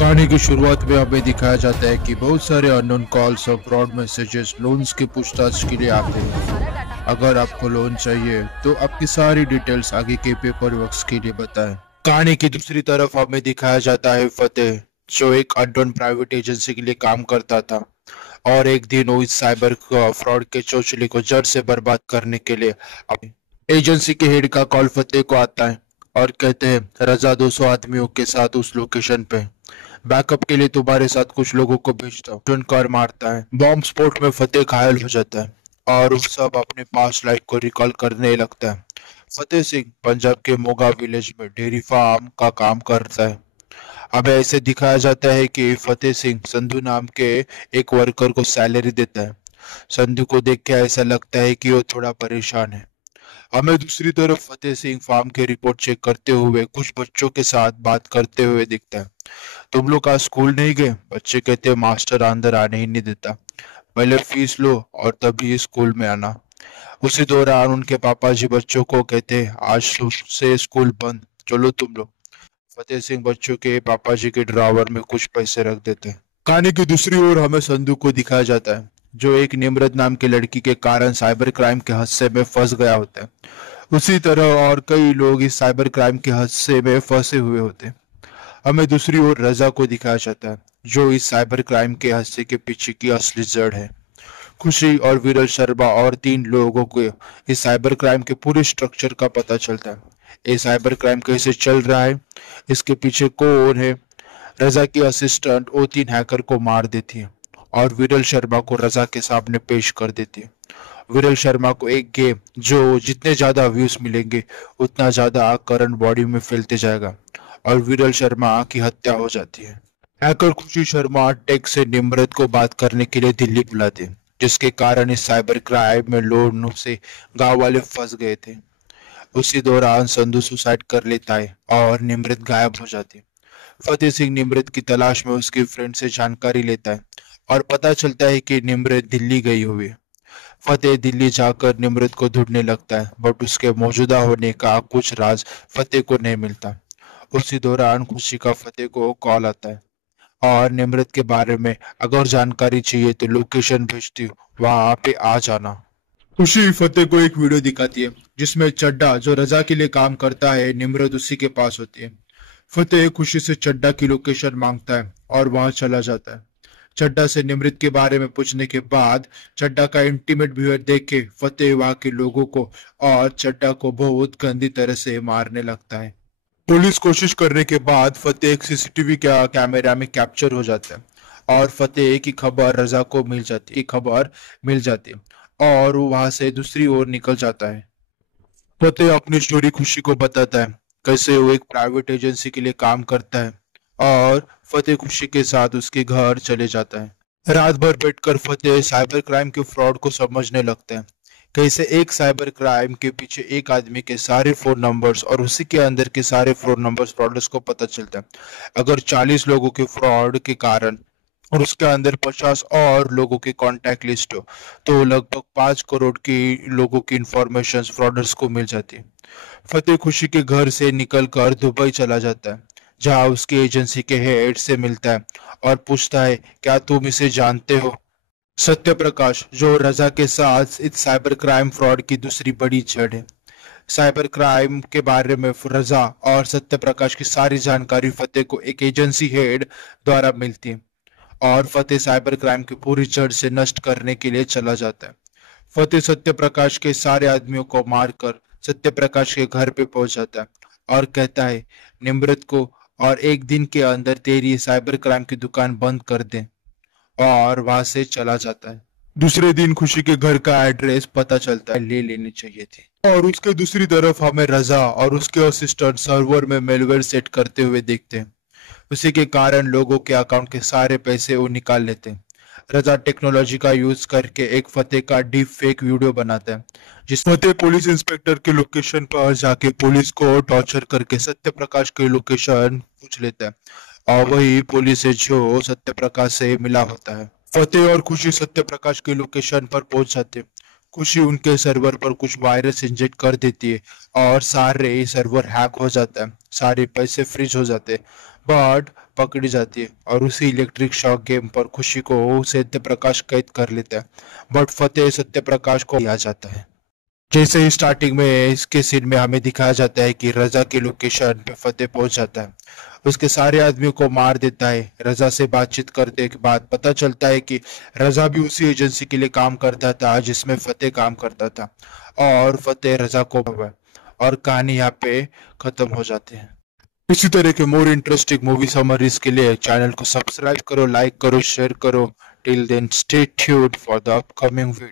कहानी की शुरुआत में हमें दिखाया जाता है कि बहुत सारे अननोन कॉल्स और फ्रॉड मैसेजेस लोन्स की पूछताछ के लिए आते हैं। अगर आपको लोन चाहिए तो आपकी सारी डिटेल्स आगे के पेपर वर्क के लिए बताएं। कहानी की दूसरी तरफ हमें दिखाया जाता है फतेह, जो एक अननोन प्राइवेट एजेंसी के लिए काम करता था और एक दिन वो इस साइबर फ्रॉड के चौचले को जड़ से बर्बाद करने के लिए अपनी एजेंसी के हेड का कॉल फतेह को आता है और कहते हैं रजा 200 आदमियों के साथ उस लोकेशन पे बैकअप के लिए तुम्हारे साथ कुछ लोगों को भेजता हूँ। चुनकर मारता है। बॉम्ब स्फोट में फतेह घायल हो जाता है और उस सब अपने पास्ट लाइफ को रिकॉल करने लगता है। फतेह सिंह पंजाब के मोगा विलेज में डेयरी फार्म का काम करता है। अब ऐसे दिखाया जाता है कि फतेह सिंह संधू नाम के एक वर्कर को सैलरी देता है। संधू को देख के ऐसा लगता है कि वो थोड़ा परेशान है। हमें दूसरी तरफ फतेह सिंह फार्म के रिपोर्ट चेक करते हुए कुछ बच्चों के साथ बात करते हुए दिखता है। तुम लोग आज स्कूल नहीं गए? बच्चे कहते हैं मास्टर अंदर आने ही नहीं देता, पहले फीस लो और तभी स्कूल में आना। उसी दौरान उनके पापा जी बच्चों को कहते हैं आज से स्कूल बंद, चलो तुम लोग। फतेह सिंह बच्चों के पापा जी के ड्रावर में कुछ पैसे रख देते हैं। कहानी की दूसरी ओर हमें संदूक को दिखाया जाता है, जो एक निम्रत नाम की लड़की के कारण साइबर क्राइम के हादसे में फंस गया होता है। उसी तरह और कई लोग इस साइबर क्राइम के हादसे में फंसे हुए होते हैं। हमें दूसरी ओर रजा को दिखाया जाता है, जो इस साइबर क्राइम के हादसे के पीछे की असली जड़ है। खुशी और विरल शर्मा और 3 लोगों को इस साइबर क्राइम के पूरे स्ट्रक्चर का पता चलता है। ये साइबर क्राइम कैसे चल रहा है, इसके पीछे कौन है। रजा की असिस्टेंट वो 3 हैकर को मार देती है और विरल शर्मा को रजा के सामने पेश कर देती है। विरल शर्मा को एक गेम जो जितने ज्यादा व्यूज मिलेंगे उतना ज्यादा करंट बॉडी में फैलते जाएगा और विरल शर्मा की हत्या हो जाती है। हैकर खुशी शर्मा टेक से निम्रत को बात करने के लिए दिल्ली बुलाते हैं, जिसके कारण इस साइबर क्राइम में लोन से गांव वाले फंस गए थे। उसी दौरान संधू सुसाइड कर लेता है और निम्रत गायब हो जाती है। फतेह सिंह निम्रत की तलाश में उसके फ्रेंड से जानकारी लेता है और पता चलता है कि निम्रत दिल्ली गई हुई है। फतेह दिल्ली जाकर निम्रत को ढूंढने लगता है, बट उसके मौजूदा होने का कुछ राज फतेह को नहीं मिलता। उसी दौरान खुशी का फतेह को कॉल आता है और निम्रत के बारे में अगर जानकारी चाहिए तो लोकेशन भेजती हूँ, वहां पे आ जाना। खुशी फतेह को एक वीडियो दिखाती है जिसमें चड्डा जो रजा के लिए काम करता है, निम्रत उसी के पास होती है। फतेह खुशी से चड्डा की लोकेशन मांगता है और वहां चला जाता है। चड्डा से निम्रत के बारे में पूछने के बाद चड्डा का इंटीमेट बिहेवियर देख के फतेह वहां के लोगों को और चड्डा को बहुत गंदी तरह से मारने लगता है। पुलिस कोशिश करने के बाद फतेह एक सीसीटीवी कैमरा में कैप्चर हो जाता है और फतेह की खबर रजा को मिल जाती है और वो वहां से दूसरी ओर निकल जाता है। फतेह अपनी स्टोरी खुशी को बताता है, कैसे वो एक प्राइवेट एजेंसी के लिए काम करता है और फतेह खुशी के साथ उसके घर चले जाता है। रात भर बैठकर फतेह साइबर क्राइम के फ्रॉड को समझने लगता है, कैसे एक साइबर क्राइम के पीछे एक आदमी के सारे फोन नंबर्स और उसी के अंदर के सारे फोन नंबर्स फ्रॉडर्स को पता चलता है। अगर 40 लोगों के फ्रॉड के कारण और उसके अंदर 50 और लोगों की कांटेक्ट लिस्ट हो तो लगभग 5 करोड़ की लोगों की इंफॉर्मेशन फ्रॉडर्स को मिल जाती है। फतेह खुशी के घर से निकलकर दुबई चला जाता है, जहां उसकी एजेंसी के हेड से मिलता है और पूछता है क्या तुम इसे जानते हो। सत्य प्रकाश, जो रजा के साथ इस साइबर क्राइम फ्रॉड की दूसरी बड़ी जड़ है। साइबर क्राइम के बारे में रजा और सत्य प्रकाश की सारी जानकारी फतेह को एक एजेंसी हेड द्वारा मिलती है और फतेह साइबर क्राइम की पूरी जड़ से नष्ट करने के लिए चला जाता है। फतेह सत्य प्रकाश के सारे आदमियों को मारकर सत्य प्रकाश के घर पे पहुंच जाता है और कहता है निम्रत को और एक दिन के अंदर तेरी साइबर क्राइम की दुकान बंद कर दे, और वहां से चला जाता है। दूसरे दिन खुशी के घर का एड्रेस पता चलता है, ले लेनी चाहिए थी। और उसके दूसरी तरफ हमें रजा और उसके असिस्टेंट सर्वर में मेलवेयर सेट करते हुए देखते हैं। उसी के कारण लोगों के अकाउंट के सारे पैसे वो निकाल लेते हैं। रजा टेक्नोलॉजी का यूज करके एक फतेह का डीप फेक वीडियो बनाता है, जिस फतेह पुलिस इंस्पेक्टर के लोकेशन पर जाके पुलिस को टॉर्चर करके सत्य प्रकाश के लोकेशन पूछ लेता है और वही पुलिस है जो सत्य प्रकाश से मिला होता है। फतेह और खुशी सत्य प्रकाश के लोकेशन पर पहुंच जाते हैं, खुशी उनके सर्वर पर कुछ वायरस इंजेक्ट कर देती है और सारे सर्वर हैक हो जाता है, सारे पैसे फ्रीज हो जाते हैं। बट पकड़ी जाती है और उसी इलेक्ट्रिक शॉक गेम पर खुशी को सत्य प्रकाश कैद कर लेता है। बट फतेह सत्य प्रकाश को आ जाता है। जैसे ही स्टार्टिंग में इसके सीन में हमें दिखाया जाता है कि रजा के लोकेशन पे फतेह पहुंच जाता है, उसके सारे आदमियों को मार देता है। रजा से बातचीत करने के बाद पता चलता है कि रजा भी उसी एजेंसी के लिए काम करता था जिसमें फतेह काम करता था, और फतेह रजा को और कहानी यहाँ पे खत्म हो जाती है। इसी तरह के मोर इंटरेस्टिंग मूवी समरीज के लिए चैनल को सब्सक्राइब करो, लाइक करो, शेयर करो। Till then stay tuned for the upcoming video.